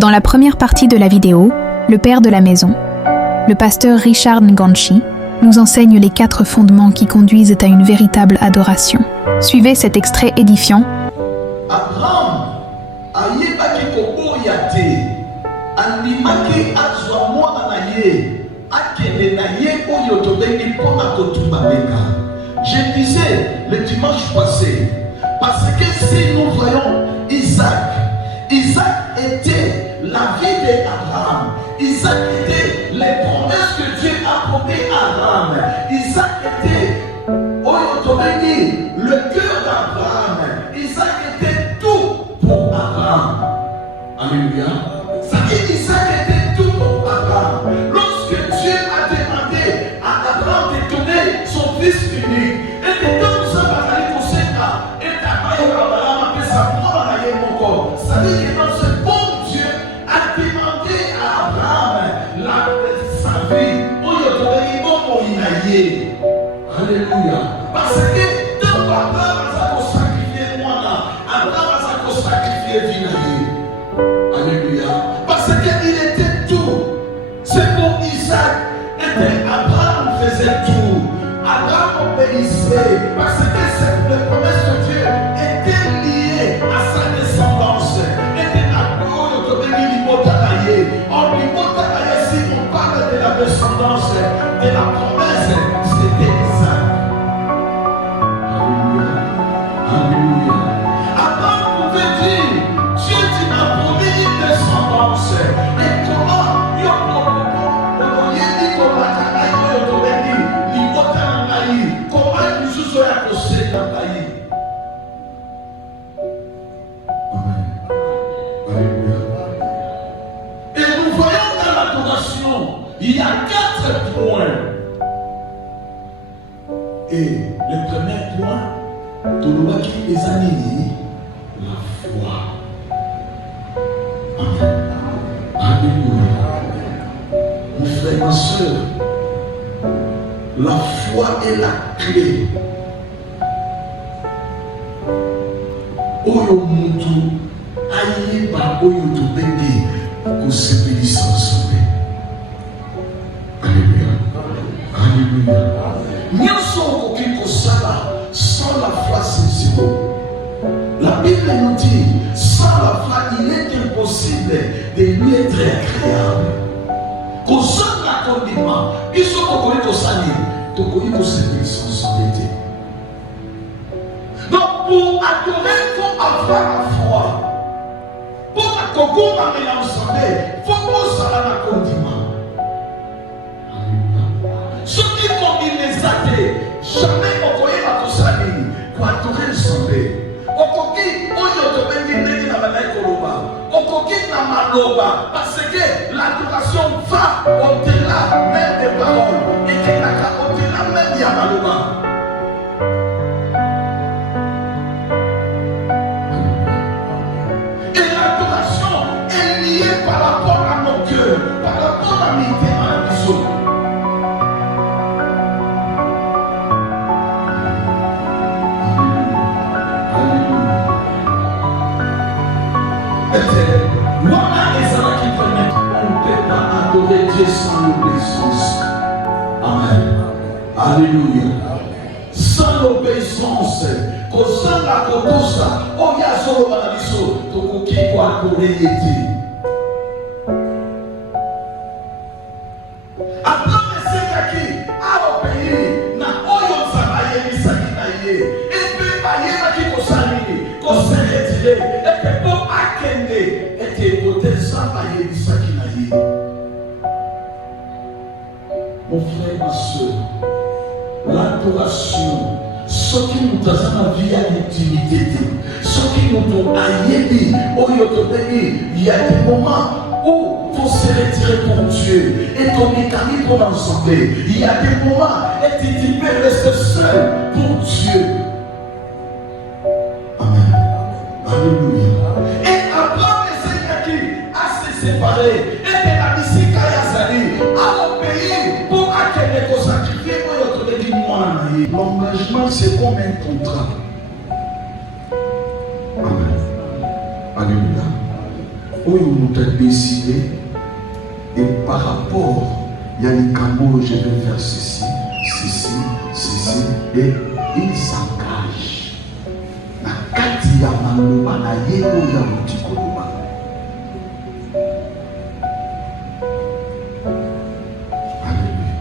Dans la première partie de la vidéo, le père de la maison, le pasteur Richard Nganchi, nous enseigne les 4 fondements qui conduisent à une véritable adoration. Suivez cet extrait édifiant. Abraham ayebaki koboya te, andimaki azwa mwana na ye, akende na ye oyo tobengi mpona kotumba beka. Je disais le dimanche passé, parce que si nous voyons Isaac était la vie d'Abraham. Isaac était les promesses que Dieu a promis à Abraham. Isaac était le cœur d'Abraham. Isaac était tout pour Abraham. Alléluia. Ça dit qu'Isaac était tout pour Abraham. Lorsque Dieu a demandé à Abraham de donner son fils unique, et que tout ça va aller pour ses cas, et Abraham a fait sa propre aïe mon corps. Ça dit que dans ce bon Dieu a demandé à Abraham sa vie. Alléluia. Parce que tant Abraham a sacrifié moi là, Abraham a sacrifié Vinaï. Alléluia. Parce qu'il était tout. C'est pour Isaac. Et Abraham faisait tout. Abraham obéissait. Parce que cette promesse de Dieu était liée à sa descendance. Était à cause de l'Imotanaïe. En Imotanaïe, si on parle de la descendance, de la promesse, c'était Isaac. Alléluia. Alléluia. Abraham pouvait dire, Dieu m'a promis une descendance. Et comment et nous voyons dans l'adoration, il y a 4 points. Et le premier point, de l'eau qui les anime, la foi. Amen. Alléluia. Mon frère, ma soeur, la foi est la clé. Oyo mutu ayeba oyo tobenge kosepelisa nzambe. Alléluia. Alléluia. Nyonso okoki kosala sans la foi c'est zéro. La Bible nous dit, sans la foi il est impossible de lui être agréable. Kozanga kondima biso tokoki kosali tokoki kosepelisa nzambe. Donc pour adorer, il faut avoir la foi. Pour akokoma ensemble, il faut que la condiment. Ce qui combine ça, jamais on voyait la kosali pour adorer ensemble. Okoki oyo tobengi ndenge na bana koloba. Okoki na maloba parce que l'adoration va au-delà même des paroles et que au-delà même de maloba. Par rapport à nos cœurs, par rapport à l'idée à la maison. Voilà les gens qui permettent qu'on ne peut pas adorer Dieu sans l'obéissance. Amen. Alléluia. Sans l'obéissance, quand ça la kotosa, on y a solo banaliso, donc qui peut adorer Dieu. Mon frère, ma soeur, l'adoration, ce qui nous donne la vie à l'intimité, ce qui nous donne à Yébi, il y a des moments où il faut se retirer pour Dieu et donner Camille pour l'ensemble. Il y a des moments où tu peux rester seul pour Dieu. Amen. Alléluia. Et Abraham a se séparé et de la musique à l'obéir pour accueillir les sacrifiés. L'engagement c'est comme un contrat. Amen. Alléluia. où nous t'a décidé et par rapport, il y a les camots, je vais faire ceci, et il s'engage. Na kati ya maloba na yebo ya mutikoloba. Alléluia.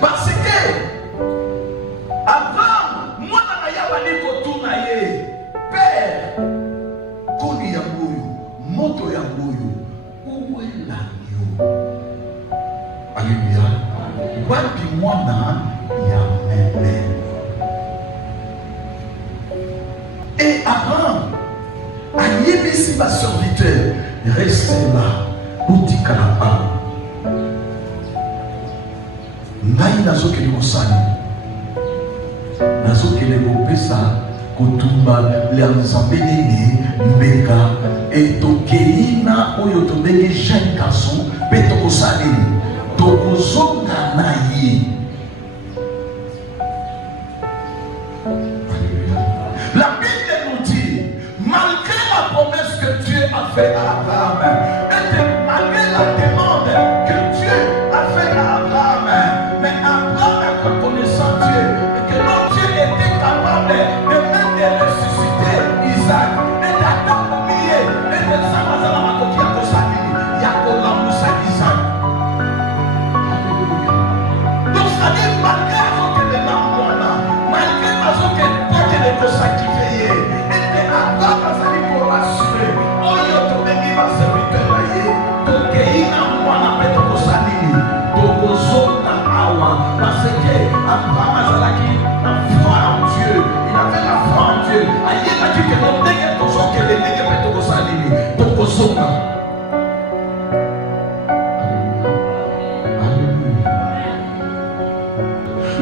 Parce que Abraham, moi na yabani kotuna ye, père, koni ya boyo, moto ya boyo, uwe la yo. Alléluia. Wapi mwana ya meme. Et Abraham a yémi si ma serviteur reste là, boutika la âme. Ngai nazokeli kosali, nazokeli kopesa kotumba ya nzambe nini mbeka etokeina oyo tobengi jeune garçon mpe tokosali tokozonga na ye. La Bible nous dit, malgré la promesse que Dieu a faite à Abraham, et malgré la demande que Dieu a faite à Abraham, mais Abraham a reconnaissant Dieu, et que notre Dieu était capable de même de ressusciter Isaac, et d'attendre oublier, et de s'amasser dans ma coquille à Kosani, il y a Kolamoussa Isaac. Donc ça dit, malgré que les mamans, malgré que les sacrifiés, et que Abraham a sali pour rassurer, oh yo to bengi va serviteur la ye, to keina mwana peto kosalini, to kozonga awa, parce que Abraham a salaki la foi en Dieu, il avait la foi en Dieu, aye a dit que non dege to soke le dege peto kosalini, to kozonga.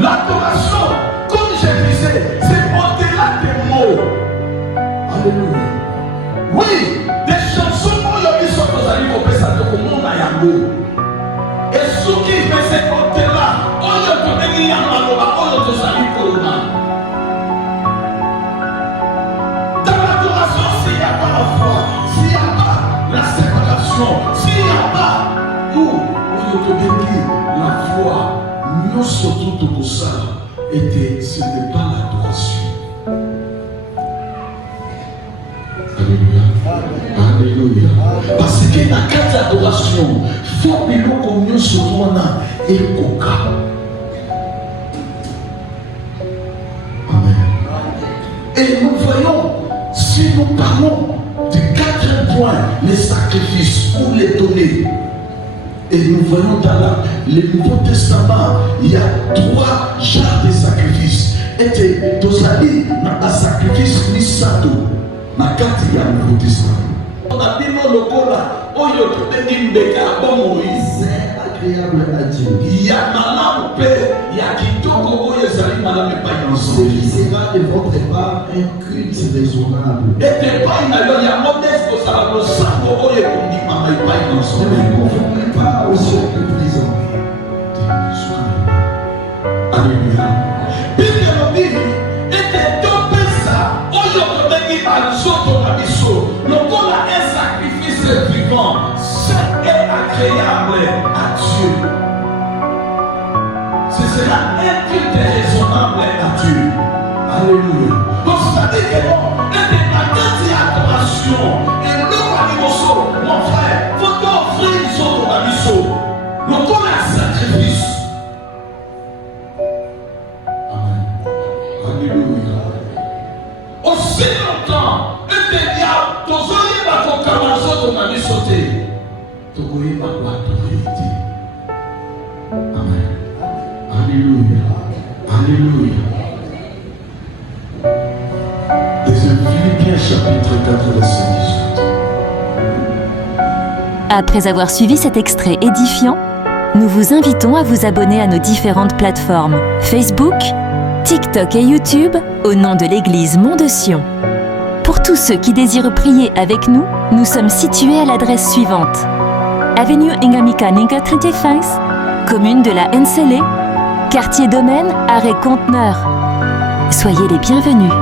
L'adoration, comme je disais, c'est au-delà des mots. Alléluia. Oui, des chansons qui sont aux amis au Pessato, au monde à Yango. Et ceux qui faisaient au-delà, on ne peut pas dire Yamaloba, on ne peut pas dire Koloma. Dans l'adoration, s'il n'y a pas la foi, s'il n'y a pas la séparation, s'il n'y a pas où on ne peut pas dire la foi, nous surtout tout ça, ce n'était pas l'adoration. Alléluia. Alléluia. Parce que dans quatre adorations, il faut que nous nous surtout et coca. Amen. Et nous voyons, si nous parlons du quatrième point, les sacrifices ou les donner. Et nous voyons dans le Nouveau Testament, il y a 3 genres de sacrifices. Et tu as dit, un sacrifice misato, na kati ya Nouveau Testament. On a dit le cola, on y a tout dit mbeka, bon Moïse, agréable à Dieu. Il y a malam pe, il y a kitoko, il y a zali malam et pas ce qui sera de votre part un culte raisonnable. Et de pas il y a modeste pour ça, le sang pour y a dit maman et pas ne me conformez pas aux yeux de prison. Alléluia. Bible nous dit, et de tomber ça, on y a donné par le saut de la mission. Le corps a un sacrifice vivant, saint et agréable à Dieu. Ce sera un culte raisonnable à Dieu. Alléluia. Donc c'est-à-dire que bon, et de la adoration, et le animoso, mon frère, faut t'offrir les autres animoso. Le corps a un sacrifice. Amen. Alléluia. Aussi longtemps, et de dire, t'osoyez pas ton camazo, ton ami sauté. T'osoyez pas quoi t'autorité. Amen. Alléluia. Alléluia. Philippiens chapitre 4, verset 18. Après avoir suivi cet extrait édifiant, nous vous invitons à vous abonner à nos différentes plateformes Facebook, TikTok et YouTube au nom de l'Église Mont de Sion. Pour tous ceux qui désirent prier avec nous, nous sommes situés à l'adresse suivante: Avenue Engamika Ninga 35, commune de la Nsele, quartier Domaine, arrêt Conteneur. Soyez les bienvenus.